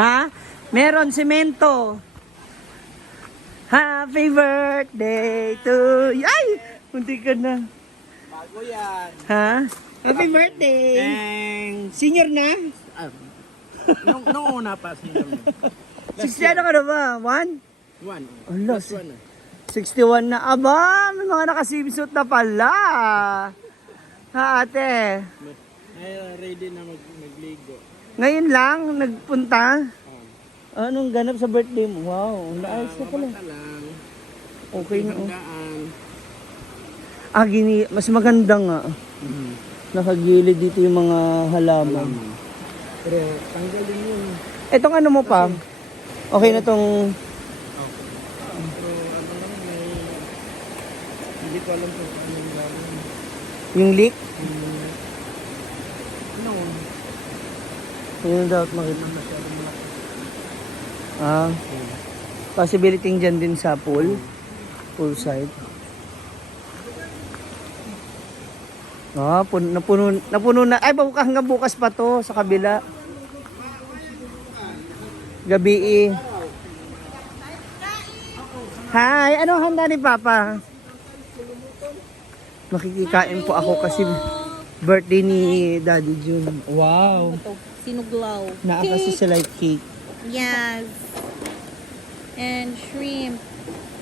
Ha? Meron semento. Happy birthday to you. Ay! Munti ka na. Bago yan. Ha? Happy birthday. Thanks. Senior na? Nung una pa senior. 60 ano ka na ba? 1? One. Ala, Last one. 61 na. Aba, may mga nakasimsuit na pala. Ha, ate? Ay, ready na magligo. Ngayon lang, nagpunta. Anong ganap sa birthday mo? Wow, naayos ka pala. Mata lang. Okay na. Oh. Hanggaan. Mas maganda nga. Nakagilid dito yung mga halaman. Pero tanggalin yun. Etong ano mo pa? Okay na tong... Pero ano lang, hindi ko alam kung ano yung gagawin. Yung leak? No. Yun dapat makita. Masyadong malaki. Possibility dyan din sa pool. Pool side. Napuno na. Ay, hanggang bukas pa to sa kabila. Gabi eh. Hi, ano handa ni Papa? Makikikain po ako kasi birthday ni Daddy June. Wow. Sinuglaw. Naakasi sila like cake. Yes. And shrimp.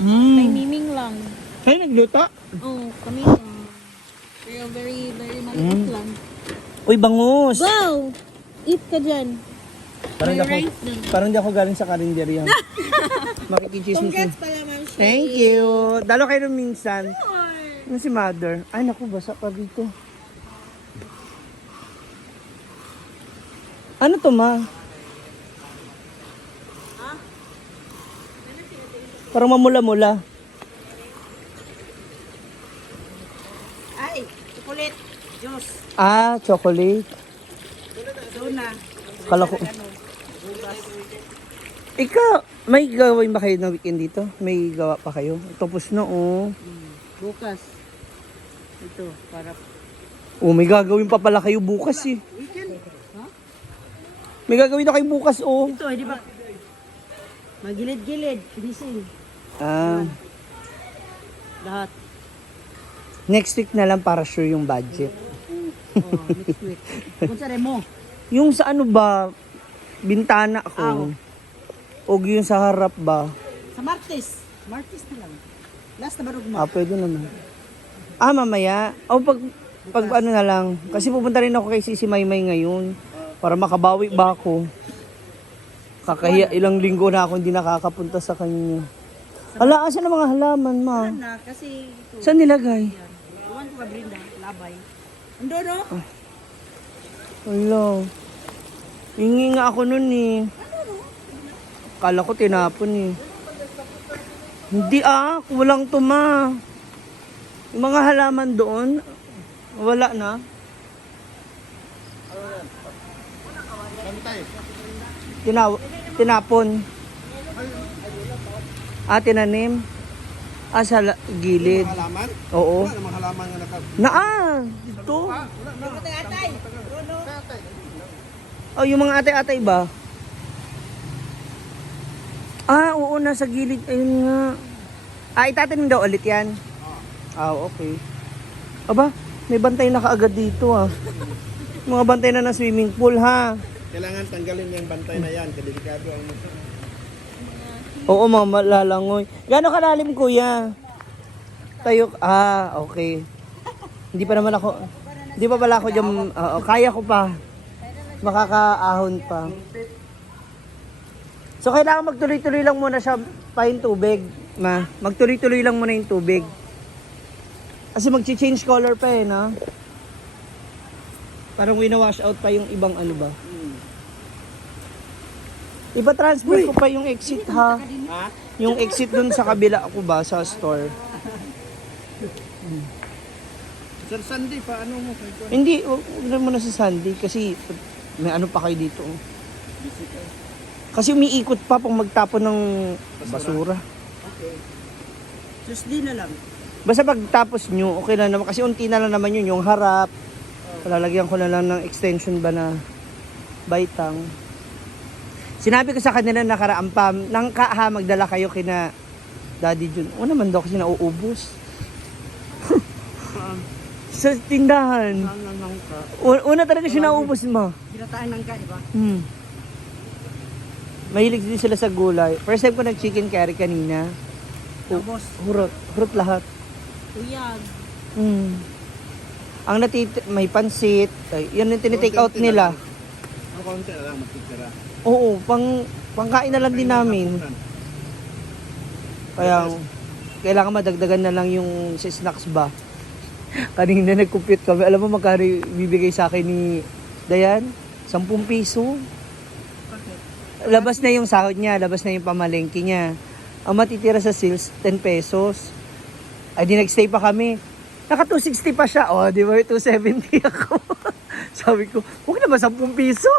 May Mm. miming lang. Kayo nagluto? Oh, kami lang. Pero very, very maliit lang. Uy, bangus! Go! Eat ka dyan. Parang di May ako, rice dun. parang di ako galing sa karinderya. Makikichismis ko. Congrats pala, Ma'am Shay. Thank you. Dalo kayo nung minsan. Ano si mother? Ay, naku, basa pa dito. Ano to, ma? Parang mamula-mula. Ay, chocolate juice. Ah, chocolate. Dona. Kala ko. Ikaw, may gawin ba kayo ng weekend dito? May gawa pa kayo? Tapos na, oh. Bukas. Ito, para Oh, may gagawin pa pala kayo bukas, eh. weekend. May gagawin na kayo bukas, oh. Ito, di ba? Magilid-gilid. Busy. Ah, Lahat. next week na lang para sure yung budget. Oh, next week. Kung sa mo. Yung sa ano ba, bintana ko. O yung sa harap ba? Sa Martes. Martes na lang. Last na barog mo. Ah, pwede naman. Ah, mamaya. O pag ano na lang. Kasi pupunta rin ako kay Sisi Maymay ngayon. Para makabawi ba ako. Kakahiya, ilang linggo na ako hindi nakakapunta sa kanya. Ala, asan ang mga halaman, ma? Na, kasi ito. Saan nilagay? Iwan ko ka, Brenda. Labay. Ando, no? Wala. Hingi nga ako nun eh. Kala ko tinapon eh. Hindi kulang to, ma. Yung mga halaman doon, wala na. Tinapon. Tinanim. Sa gilid. Halaman? Oo. Wala namang halaman nga naka... Dito. Atay. Oh, yung mga atay-atay ba? Oo, nasa gilid. Ayun nga. Itatanim daw ulit yan? Okay. Aba, may bantay na kaagad dito Mga bantay na ng swimming pool, ha? Kailangan tanggalin yung bantay na yan. Delikado ang musa. Oo, mga malalangoy. Gano'ng kalalim, kuya? Tayo, okay. Hindi pa naman ako, hindi pa pala ako dyan, kaya ko pa. Makakaahon pa. So, kailangan magtuloy-tuloy lang muna siya pa yung tubig, ma. Magtuloy-tuloy lang muna yung tubig. Kasi mag-change color pa no? Parang wina-wash out pa yung ibang ano ba. Ipa-transfer ko pa yung exit, ha? Yung exit dun sa kabila ako ba, sa store. Sir Sandy, paano mo? Hindi, huwag na muna sa Sunday kasi may ano pa kayo dito. Kasi umiikot pa pang magtapon ng basura. Tuesday na lang. Basta pagtapos nyo, okay na naman. Kasi unti na lang naman yun, yung harap. Lalagyan ko na lang ng extension ba na baitang. Sinabi ko sa kanila nakaraan pa, nang ha, magdala kayo kina Daddy Jun. O naman daw kasi nauubos. Sa tindahan. Saan lang lang ka? Una talaga siya nauubos mo. Ginataan lang ka, di ba? Mahilig din sila sa gulay. First time ko nag-chicken curry kanina. Tapos, Hurot lahat. Uyag. Ang may pansit. Ay, yan yung tinitake out nila. Ang konti na lang magtitira. Oo, pangkain na lang din namin. Kaya, kailangan madagdagan na lang yung sa snacks ba. Kanina nag-compute kami. Alam mo magkano bibigay sa akin ni Dayan? 10 piso. Labas na yung sahod niya, labas na yung pamalengke niya. Ang matitira sa sales, 10 pesos. Ay di nagstay pa kami. Naka 260 pa siya. O, di ba? 270 ako. Sabi ko, huwag naman 10 piso.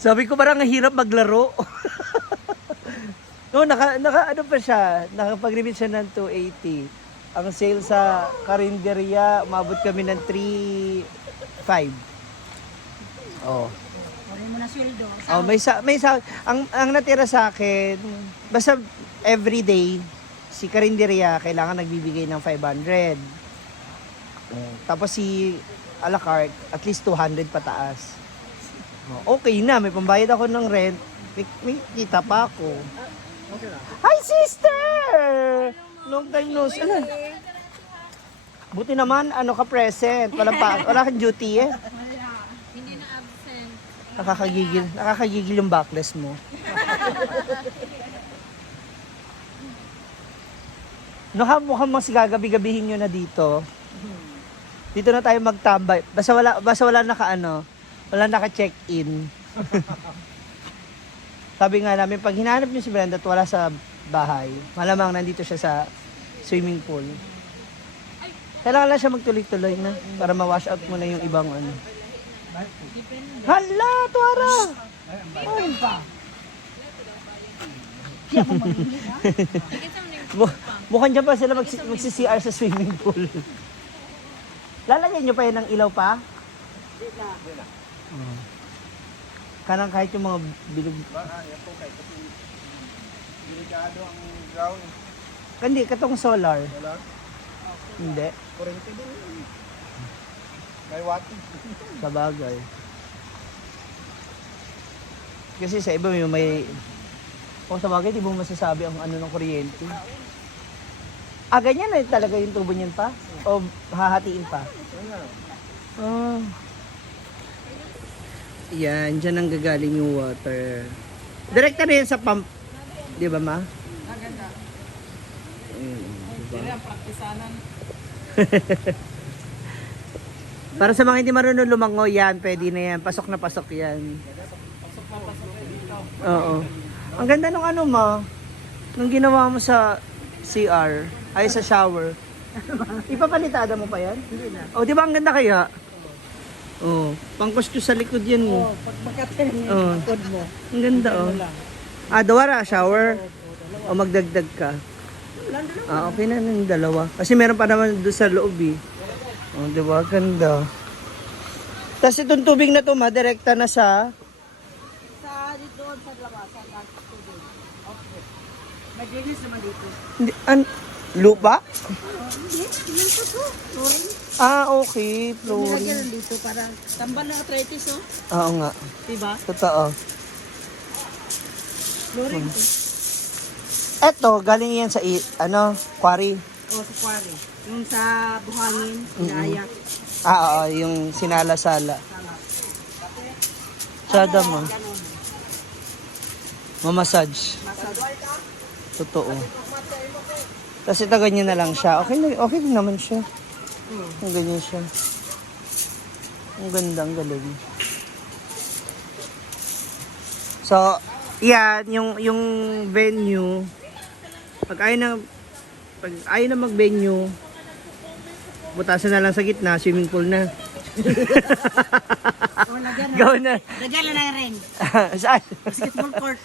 Sabi ko, parang ang hirap maglaro. No, ano pa siya, nakapag-limit siya ng 280. Ang sale sa karinderya, umabot kami ng 3.5. Oh. kunin mo na sweldo. Oh, ang natira sa akin, basta everyday si karinderya kailangan nagbibigay ng 500. Tapos si a la carte, at least 200 pataas. Okay na, may pambayad ako ng rent. May kita pa ako. Hi, sister! Long time no see. Ano? Buti naman, ano ka present. Wala kang duty eh. Hindi na absent. Nakakagigil yung backless mo. Mukhang mas gagabi-gabihin nyo na dito. Dito na tayo magtambay. Basta wala wala naka-check-in. Sabi nga namin, pag hinahanap nyo si Brenda at wala sa bahay, malamang nandito siya sa swimming pool. Kailangan lang siya magtuloy-tuloy na para ma-wash out mo na yung ibang ano. Hala, tuwara! Ay. Mukhang dyan pa sila magsi-CR sa swimming pool. Lalagyan nyo pa yan ng ilaw pa? Kanang kahit yung mga bilog. Yan po kahit kasi delikado ang ground. Hindi, katong solar. Wala. Hindi. Kurente din. May wattage. Sa bagay. Kasi sa iba may... sa bagay, di mo masasabi ang ano ng kuryente. Ganyan na talaga yung tubo niyan pa? O hahatiin pa? Oh. Yan, dyan ang gagaling yung water. Direkta na yan sa pump. Di ba, ma? Maganda. Diba? ang praktisanan. Para sa mga hindi marunong lumango, yan, pwede na yan. Pasok na pasok yan. Oo. Ang ganda nung ano, ma. Nung ginawa mo sa CR, ay sa shower. Ipapalitada mo pa yan? Hindi na. O, di ba ang ganda kaya? Oh, pangkusto sa likod yan mo. Pag magkatayin Oo. yung code mo. Ang ganda oh. Dawara, shower. O magdagdag ka. Okay na ng dalawa. Kasi meron pa naman doon sa loob eh. Oh, di ba? Ganda. Tapos itong tubig na to, direkta na sa... Sa dito, sa labasan, lang tubig. Okay. May linis naman dito. Hindi, lupa? Hindi, yun pa to. Flooring. Okay. Flooring. Nilagyan dito para tambal na arthritis, oh. Oo nga. Diba? Totoo. Flooring to. Eto, galing yan sa quarry. O, sa quarry. Yung sa buhangin, inayak. Oo, yung sinala-sala. Tsada mo. Ganun. Mamassage. Massage. Totoo. Tapos ito ganyan na lang siya. Okay din naman siya. Ang ganyan siya. Ang ganda, ang galing. So, yan, yung venue. Pag ayaw na mag-venue, butasan na lang sa gitna, swimming pool na. O, lagyan na. Gawin na. Lagyan na ng ring. Saan? Basketball court.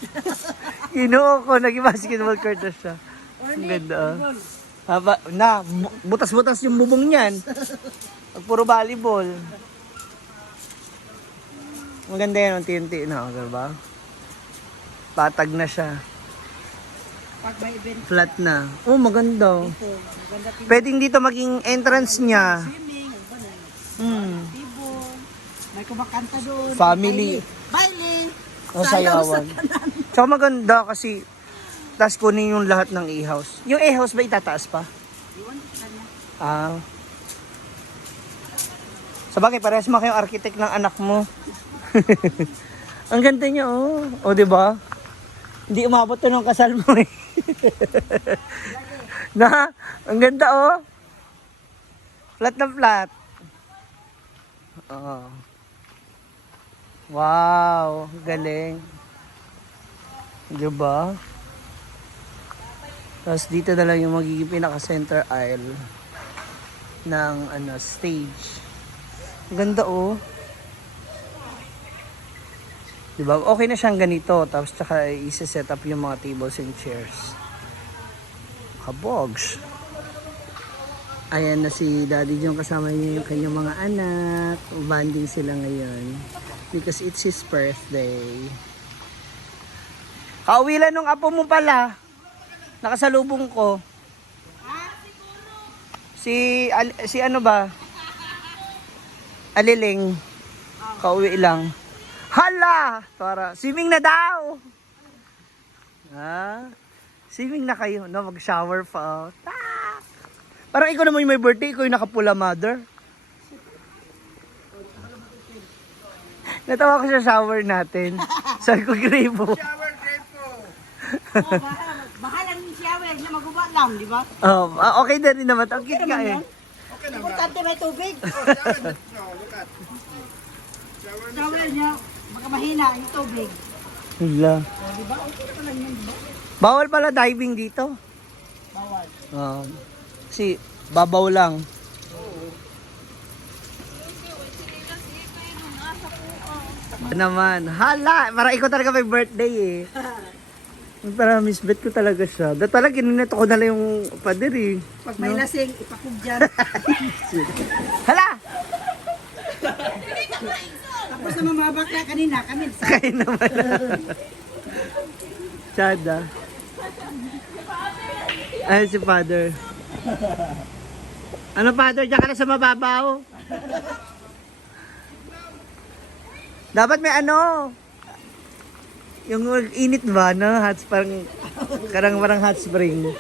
Kinuha ko, naging basketball court na siya. Ang ganda ah. Butas-butas yung bubong niyan. Pag puro volleyball. Maganda yan, unti-unti na, diba? Patag na siya. Pag may event Flat na. Oh, maganda. dito, maganda Pwedeng dito maging entrance niya. swimming, ano ba na? Hmm. Tibo, may kumakanta doon. Family. Baile. O sayawan. Tsaka maganda kasi tas kunin yung lahat ng e-house. Yung e-house ba itataas pa? Iwan ko kanya. Ah. Sabagay, parehas mo kayong architect ng anak mo. Ang ganda niya, oh. O, di ba? Hindi umabot to ng kasal mo, eh. Na, ang ganda, oh. Flat na flat. Oh. Wow, galing. Di ba? Tapos dito na lang yung magiging pinaka-center aisle ng stage. Ang ganda, oh. Diba? Okay na siyang ganito. Tapos tsaka i-set up yung mga tables and chairs. Kabogs. Ayan na si Daddy yung kasama niya yung kanyang mga anak. Bonding sila ngayon. Because it's his birthday. Kauwi lang nung apo mo pala. Nakasalubong ko. Si ano ba? Aliling. Kauwi lang. Hala! Para, swimming na daw! Ha? Swimming na kayo, no? Mag-shower pa. Tak! Parang ikaw naman yung may birthday, ikaw yung nakapula, mother. Natawa ko sa shower natin. Sabi ko, Grebo. Bahala ng shower na maguba lang, di ba? Oh, okay na rin naman. Ang cute ka eh. Importante may tubig. Shower niya, baka mahina yung tubig. Hila. Di ba? Okay na lang yun, di ba? Bawal pala diving dito. Bawal. Kasi babaw lang. Naman. Hala, para ikaw talaga may birthday eh. Para miss bet ko talaga siya. Talaga gininato ko na lang yung pader eh. Pag may lasing, ipakog dyan. Hala! Tapos na mamabak na kanina, kami. Kain naman. Chada. Ay, si father. Ano father, diyan ka na sa mababaw. Dapat may yung init ba, no? Parang hot spring.